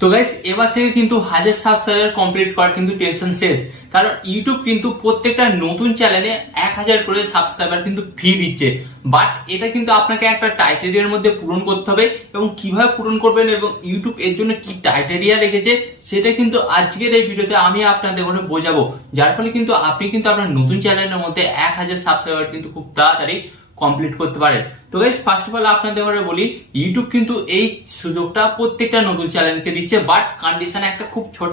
তো গাইস এবার থেকে কিন্তু 1000 সাবস্ক্রাইবার কমপ্লিট করার কিন্তু টেনশন শেষ। কারণ ইউটিউব কিন্তু প্রত্যেকটা নতুন চ্যানেলে 1000 করে সাবস্ক্রাইবার কিন্তু ফ্রি দিচ্ছে। বাট এটা কিন্তু আপনাকে একটা ক্রাইটেরিয়ার মধ্যে পূরণ করতে হবে, এবং কিভাবে পূরণ করবেন এবং ইউটিউব এর জন্য কি ক্রাইটেরিয়া রেখেছে সেটা কিন্তু আজকের এই ভিডিওতে আমি আপনাদের করে বোঝাবো। যার ফলে কিন্তু আপনি কিন্তু আপনার নতুন চ্যানেলের মধ্যে 1000 সাবস্ক্রাইবার কিন্তু খুব তাড়াতাড়ি কমপ্লিট করতে পারেন। তো গাইস ফার্স্ট অফ অল আপনাদের ঘরে বলি, ইউটিউব কিন্তু এই সুযোগটা প্রত্যেকটা নতুন চ্যানেলকে দিচ্ছে, বাট কন্ডিশন একটা খুব ছোট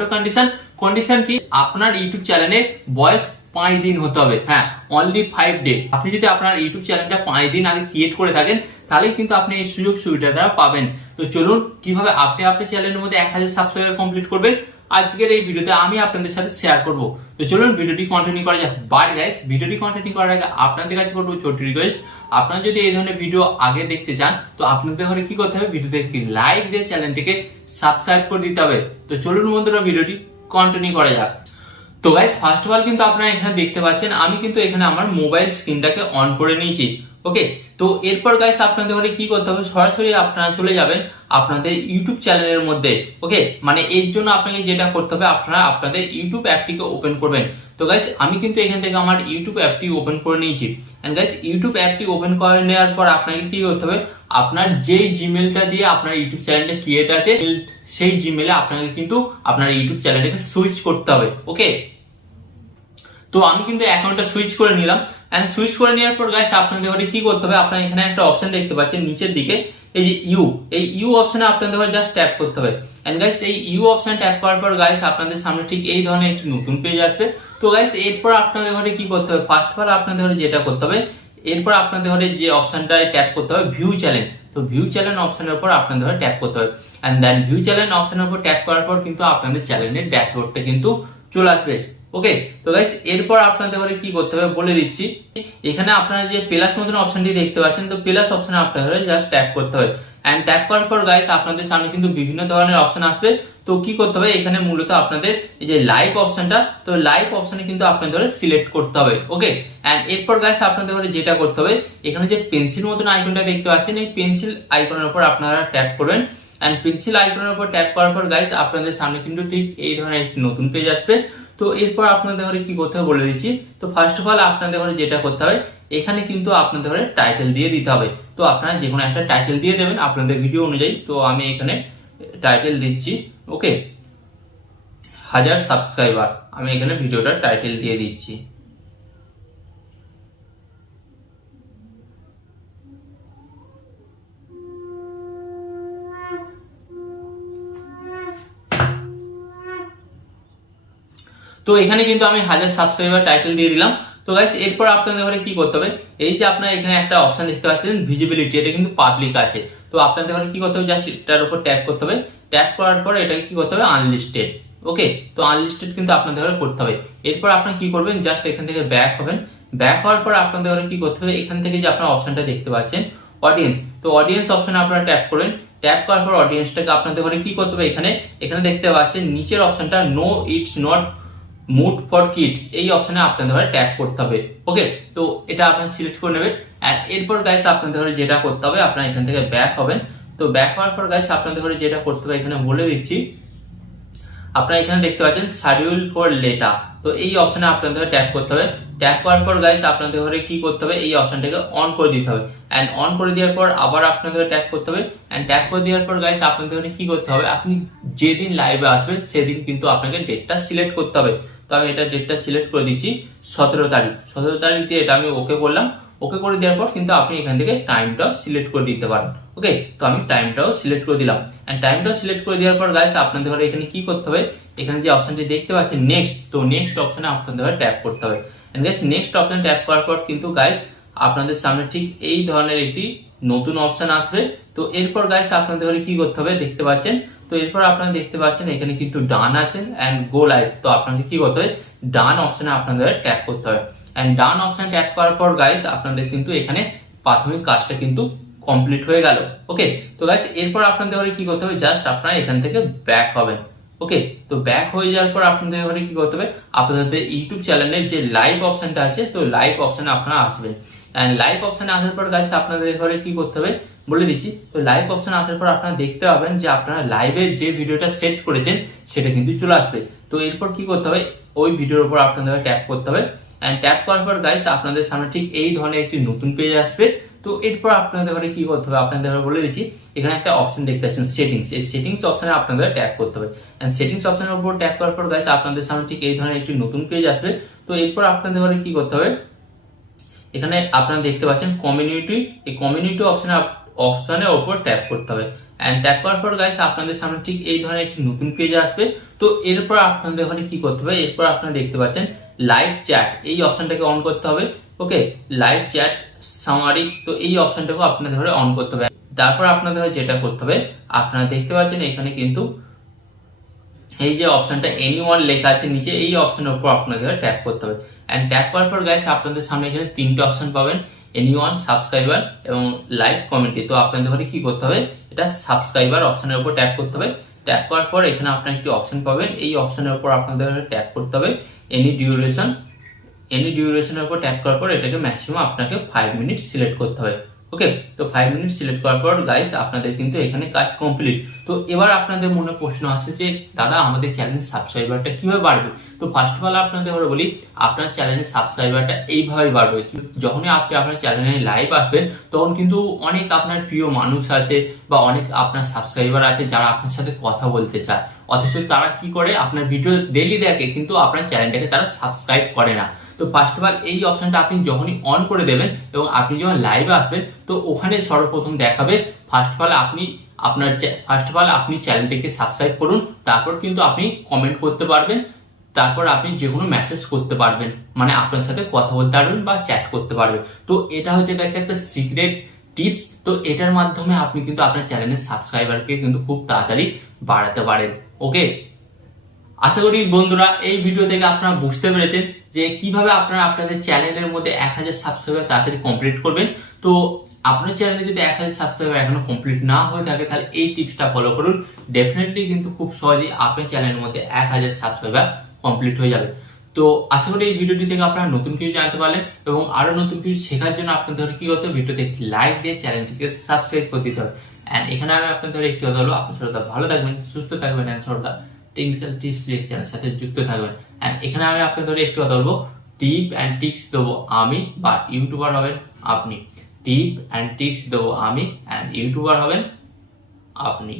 কন্ডিশন কি, আপনার ইউটিউব চ্যানেলে বয়স 5 দিন হতে হবে। হ্যাঁ, অনলি 5 ডে। আপনি যদি আপনার ইউটিউব চ্যানেলটা 5 দিন আগে ক্রিয়েট করে থাকেন তাহলে কিন্তু আপনি এই সুযোগ সুবিধাটা পাবেন। তো চলুন কিভাবে আপনি আপনার চ্যানেলের মধ্যে 1000 সাবস্ক্রাইবার কমপ্লিট করবেন আজকের এই ভিডিওতে আমি আপনাদের সাথে শেয়ার করব। তো চলুন ভিডিওটি কন্টিনিউ করা যাক। বাট গাইস ভিডিওটি কন্টিনিউ করার আগে আপনাদের কাছে করবো ছোট রিকোয়েস্ট, আপনারা যদি এই ধরনের ভিডিও আগে দেখতে চান তো আপনাদের ঘরে কি করতে হবে, ভিডিওতে একটি লাইক দিয়ে চ্যানেলটিকে সাবস্ক্রাইব করে দিতে হবে। তো চলুন বন্ধুরা ভিডিওটি কন্টিনিউ করা যাক। তো গাইস ফার্স্ট অফ অল কিন্তু আপনারা এখানে দেখতে পাচ্ছেন আমি কিন্তু এখানে আমার মোবাইল স্ক্রিনটাকে অন করে নিয়েছি। ওকে, তো এরপর গাইস আপনাদের ঘরে কি করতে হবে, সরাসরি আপনারা চলে যাবেন আপনাদের ইউটিউব চ্যানেলের মধ্যে। ওকে, মানে এর জন্য আপনাকে যেটা করতে হবে, আপনারা আপনাদের ইউটিউব অ্যাপটিকে ওপেন করবেন। তো গাইস আমি কিন্তু এখান থেকে আমার ইউটিউব অ্যাপটি ওপেন করে নিয়েছি। এন্ড গাইস ইউটিউব অ্যাপটি ওপেন করে নেওয়ার পর আপনাকে কি করতে হবে, আপনার যেই জিমেলটা দিয়ে আপনার ইউটিউব চ্যানেলটা ক্রিয়েট আছে সেই জিমেলে আপনাকে কিন্তু আপনার ইউটিউব চ্যানেলটাকে সুইচ করতে হবে। ওকে, তো আমি কিন্তু অ্যাকাউন্টটা সুইচ করে নিলাম। এন্ড সুইচ করে নেওয়ার পর গাইস আপনাদের ঘরে কি করতে হবে, আপনারা এখানে একটা অপশন দেখতে পাচ্ছেন নিচের দিকে, এই যে ইউ অপশনে আপনাদের ঘরে জাস্ট ট্যাপ করতে হবে। এন্ড গাইস এই ইউ অপশন ট্যাপ করার পর গাইস আপনাদের সামনে ঠিক এই ধরনের একটি নতুন পেজ আসবে। তো গাইস এরপর আপনাদের ঘরে কি করতে হবে, ফার্স্ট অফ অল আপনাদের ঘরে যেটা করতে হবে, এরপর আপনাদের ঘরে যে অপশনটায় ট্যাপ করতে হবে ভিউ চ্যানেল। তো ভিউ চ্যানেল অপশনের উপর আপনাদের ঘরে ট্যাপ করতে হবে। এন্ড দেন ভিউ চ্যানেল অপশনের উপর ট্যাপ করার পর কিন্তু আপনাদের চ্যানেলের ড্যাশবোর্ডটা কিন্তু চলে আসবে। ওকে, তো গাইস এরপর আপনাদের ঘরে কি করতে হবে বলে দিচ্ছি, এখানে আপনারা যে প্লাস মতন অপশনটি দেখতে পাচ্ছেন, তো প্লাস অপশনে আপনাদের ঘরে জাস্ট ট্যাপ করতে হবে। এন্ড ট্যাপ করার পর গাইস আপনাদের সামনে কিন্তু বিভিন্ন ধরনের অপশন আসবে। তো কি করতে হবে, এখানে মূলত আপনাদের এই যে লাইভ অপশনটা, তো লাইভ অপশনে কিন্তু আপনাদের ঘরে সিলেক্ট করতে হবে। ওকে, এন্ড এরপর গাইস আপনাদের ঘরে যেটা করতে হবে, এখানে যে পেন্সিল মতন আইকনটা দেখতে পাচ্ছেন, এই পেন্সিল আইকনের উপর আপনারা ট্যাপ করবেন। এন্ড পেন্সিল আইকনের উপর ট্যাপ করার পর গাইস আপনাদের সামনে কিন্তু ঠিক এই ধরনের একটি নতুন পেজ আসবে। তো এরপর আপনাদের ঘরে কি করতে হবে বলে দিচ্ছি। তো ফার্স্ট অফ অল আপনাদের ঘরে যেটা করতে হবে, এখানে কিন্তু আপনাদের ঘরে টাইটেল দিয়ে দিতে হবে। তো আপনারা যে কোনো একটা টাইটেল দিয়ে দেবেন আপনাদের ভিডিও অনুযায়ী। তো আমি এখানে টাইটেল দিচ্ছি, ওকে, 1000 সাবস্ক্রাইবার, আমি এখানে ভিডিওটার টাইটেল দিয়ে দিচ্ছি। তো এখানে কিন্তু আমি 1000 সাবস্ক্রাইবার টাইটেল দিয়ে দিলাম। তো গাইস এরপর আপনাদের ঘরে কি করতে হবে, এই যে আপনারা এখানে একটা অপশন দেখতে পাচ্ছেন ভিজিবিলিটি, এটা কিন্তু পাবলিক আছে। তো আপনাদের ঘরে কি করতে হবে, জাস্ট এটার উপর ট্যাপ করতে হবে। ট্যাপ করার পর এটাকে কি করতে হবে, আনলিস্টেড। ওকে, তো আনলিস্টেড কিন্তু আপনাদের ঘরে করতে হবে। এরপর আপনারা কি করবেন, জাস্ট এখান থেকে ব্যাক হবেন। ব্যাক হওয়ার পর আপনাদের ঘরে কি করতে হবে, এখান থেকে যে আপনারা অপশনটা দেখতে পাচ্ছেন অডিয়েন্স, তো অডিয়েন্স অপশনে আপনারা ট্যাপ করবেন। ট্যাপ করার পর অডিয়েন্সটাকে আপনাদের ঘরে কি করতে হবে, এখানে দেখতে পাচ্ছেন নিচের অপশনটা no it's not made for kids, এই অপশনে আপনাদের ঘরে ট্যাপ করতে হবে। ওকে, তো এটা আপনারা সিলেক্ট করে নেবেন। এন্ড এরপর গাইস আপনাদের ঘরে যেটা করতে হবে, আপনারা এখান থেকে ব্যাক হবেন। তো ব্যাক হওয়ার পর গাইস আপনাদের ঘরে যেটা করতে হবে এখানে বলে দিচ্ছি, আপনারা এখানে দেখতে পাচ্ছেন শিডিউল ফর লেটার, তো এই অপশনে আপনাদের ট্যাপ করতে হবে। ট্যাপ করার পর গাইস আপনাদের ঘরে কি করতে হবে, এই অপশনটাকে অন করে দিতে হবে। এন্ড অন করে দেওয়ার পর আবার আপনাদের ট্যাপ করতে হবে। এন্ড ট্যাপ করে দেওয়ার পর গাইস আপনাদের ঘরে কি করতে হবে, আপনি যেদিন লাইভে আসবেন সেদিন কিন্তু আপনাকে ডেটটা সিলেক্ট করতে হবে। তো আমি এটা ডেটটা সিলেক্ট করে দিচ্ছি 17 তারিখ। 17 তারিখ দিয়ে এটা আমি ওকে করলাম। ওকে করে দেওয়ার পর কিন্তু আপনি এখান থেকে টাইমটাও সিলেক্ট করে দিতে পারেন। ওকে, তো আমি টাইমটাও সিলেক্ট করে দিলাম। এন্ড টাইমটাও সিলেক্ট করে দেওয়ার পর গাইস আপনাদের ঘরে এখানে কি করতে হবে, এখানে যে অপশনটি দেখতে পাচ্ছেন নেক্সট, তো নেক্সট অপশনে আপনাদের ঘরে ট্যাপ করতে হবে। And guys next option tap করার পর কিন্তু গাইস আপনাদের সামনে ঠিক এই ধরনের একটি নতুন অপশন আসবে। তো এরপর গাইস আপনাদের ঘরে কি করতে হবে দেখতে পাচ্ছেন, তো এরপর আপনারা দেখতে পাচ্ছেন এখানে কিন্তু ডান আছে এন্ড গো লাইভ, তো আপনাকে কি করতে হবে, ডান অপশনে আপনাদের ট্যাপ করতে হবে। এন্ড ডান অপশন ট্যাপ করার পর গাইস আপনাদের কিন্তু এখানে প্রাথমিক কাজটা কিন্তু কমপ্লিট হয়ে গেল। ওকে, তো গাইস এরপর আপনাদের ঘরে কি করতে হবে, জাস্ট আপনারা এখান থেকে ব্যাক হবেন। ওকে, তো ব্যাক হয়ে যাওয়ার পর আপনাদের ঘরে কি করতে হবে, আপনাদের ইউটিউব চ্যানেলের যে লাইভ অপশনটা আছে, তো লাইভ অপশনে আপনারা আসবেন। এন্ড লাইভ অপশনে আসার পর গাইস আপনাদের ঘরে কি করতে হবে, বলে দিচ্ছি। তো লাইভ অপশন আসার পর আপনারা দেখতে পাবেন যে আপনারা লাইভে যে ভিডিওটা সেট করেছেন সেটা কিন্তু চলে আসবে। তো এরপর কি করতে হবে, ওই ভিডিওর উপর আপনাদের ট্যাপ করতে হবে। এন্ড ট্যাপ করার পর গাইস আপনাদের সামনে ঠিক এই ধরনের একটি নতুন পেজ আসবে। তো এরপর আপনাদের ঘরে কি করতে হবে, আপনাদের ঘরে বলে দিচ্ছি, এখানে একটা অপশন দেখতে পাচ্ছেন সেটিংস, এই সেটিংস অপশনে আপনাদের ট্যাপ করতে হবে। এন্ড সেটিংস অপশনের উপর ট্যাপ করার পর গাইস আপনাদের সামনে ঠিক এই ধরনের একটি নতুন পেজ আসবে। তো এরপর আপনাদের ঘরে কি করতে হবে, এখানে আপনারা দেখতে পাচ্ছেন কমিউনিটি, এই কমিউনিটি অপশনের উপর ট্যাপ করতে হবে। এন্ড ট্যাপ করার পর গাইস আপনাদের সামনে ঠিক এই ধরনের একটি নতুন পেজ আসবে। তো এরপর আপনাদের এখানে কি করতে হবে, এরপর আপনারা দেখতে পাচ্ছেন লাইভ চ্যাট, এই অপশনটাকে অন করতে হবে। ওকে, লাইভ চ্যাট সামারি, তো এই অপশনটাকে আপনাদের ধরে অন করতে হবে। তারপর আপনাদের যেটা করতে হবে, আপনারা দেখতে পাচ্ছেন এখানে কিন্তু এই যে অপশনটা এনিওয়ান লেখা আছে নিচে, এই অপশনের উপর আপনাদের ট্যাপ করতে হবে। এন্ড ট্যাপ করার পর গাইস আপনাদের সামনে এখানে তিনটে অপশন পাবেন, এনিওয়ান, সাবস্ক্রাইবার এবং লাইভ কমিউনিটি। তো আপনাদের ঘরে কি করতে হবে, এটা সাবস্ক্রাইবার অপশনের উপর ট্যাপ করতে হবে। ট্যাপ করার পর এখানে আপনারা একটি অপশন পাবেন, এই অপশনের উপর আপনাদের ট্যাপ করতে হবে এনি ডিউরেশন, এনি ডিউরেশনের উপর ট্যাপ করার পর এটাকে ম্যাক্সিমাম আপনাকে 5 মিনিট সিলেক্ট করতে হবে। ওকে, তো 5 মিনিট সিলেক্ট করার পর গাইস আপনাদের কিন্তু এখানে কাজ কমপ্লিট। তো এবার আপনাদের মনে প্রশ্ন আসছে যে দাদা আমাদের চ্যানেলের সাবস্ক্রাইবারটা কিভাবে বাড়বে। তো ফার্স্ট অফ অল আপনাদের ঘরে বলি, আপনার চ্যানেলের সাবস্ক্রাইবারটা এইভাবে বাড়বে, যখনই আপনি আপনার চ্যানেলে লাইভ আসবেন তখন কিন্তু অনেক আপনার প্রিয় মানুষ আছে বা অনেক আপনার সাবস্ক্রাইবার আছে যারা আপনার সাথে কথা বলতে চায়, অথচ তারা কি করে, আপনার ভিডিও ডেইলি দেখে কিন্তু আপনার চ্যানেলটাকে তারা সাবস্ক্রাইব করে না। তো ফার্স্ট অফ অল এই অপশনটা আপনি যখনই অন করে দেবেন এবং আপনি যখন লাইভে আসবেন, তো ওখানে সর্বপ্রথম দেখাবে ফার্স্ট অফ অল আপনি চ্যানেলটিকে সাবস্ক্রাইব করুন, তারপর কিন্তু আপনি কমেন্ট করতে পারবেন, তারপর আপনি যে কোনো মেসেজ করতে পারবেন, মানে আপনার সাথে কথা বলতে পারবেন বা চ্যাট করতে পারবেন। তো এটা হচ্ছে কাছে একটা সিক্রেট টিপস। তো এটার মাধ্যমে আপনি কিন্তু আপনার চ্যানেলের সাবস্ক্রাইবারকে কিন্তু খুব তাড়াতাড়ি বাড়াতে পারেন। ওকে, আশা করি বন্ধুরা এই ভিডিও থেকে আপনারা বুঝতে পেরেছেন যে কিভাবে আপনারা আপনাদের চ্যানেলের মধ্যে 1000 সাবস্ক্রাইবার তাড়াতাড়ি কমপ্লিট করবেন। তো আপনার চ্যানেলে যদি 1000 সাবস্ক্রাইবার এখনো কমপ্লিট না হয়ে থাকে তাহলে এই টিপসটা ফলো করুন, ডেফিনেটলি কিন্তু খুব সহজেই আপনার চ্যানেলের মধ্যে 1000 সাবস্ক্রাইবার কমপ্লিট হয়ে যাবে। তো আশা করি এই ভিডিওটি থেকে আপনারা নতুন কিছু জানতে পারলেন এবং আরো নতুন কিছু শেখার জন্য আপনাদের কি করতে হবে, ভিডিওতে একটি লাইক দিয়ে চ্যানেলটিকে সাবস্ক্রাইব করে দিতে হবে। এন্ড এখানে আমি আপনাদের একটি কথা বলবো, আপনার সর্বদা ভালো থাকবেন, সুস্থ থাকবেন এন্ড সর্বদা টেকনিক্যাল টিপস লেকচারের সাথে যুক্ত থাকবেন। এন্ড এখানে আমি আপনাদের একটু কথা বলবো, টিপ এন্ড টিপস দেবো আমি বা ইউটিউবার হবেন আপনি। টিপ এন্ড টিপস দেবো আমি এন্ড ইউটিউবার হবেন আপনি।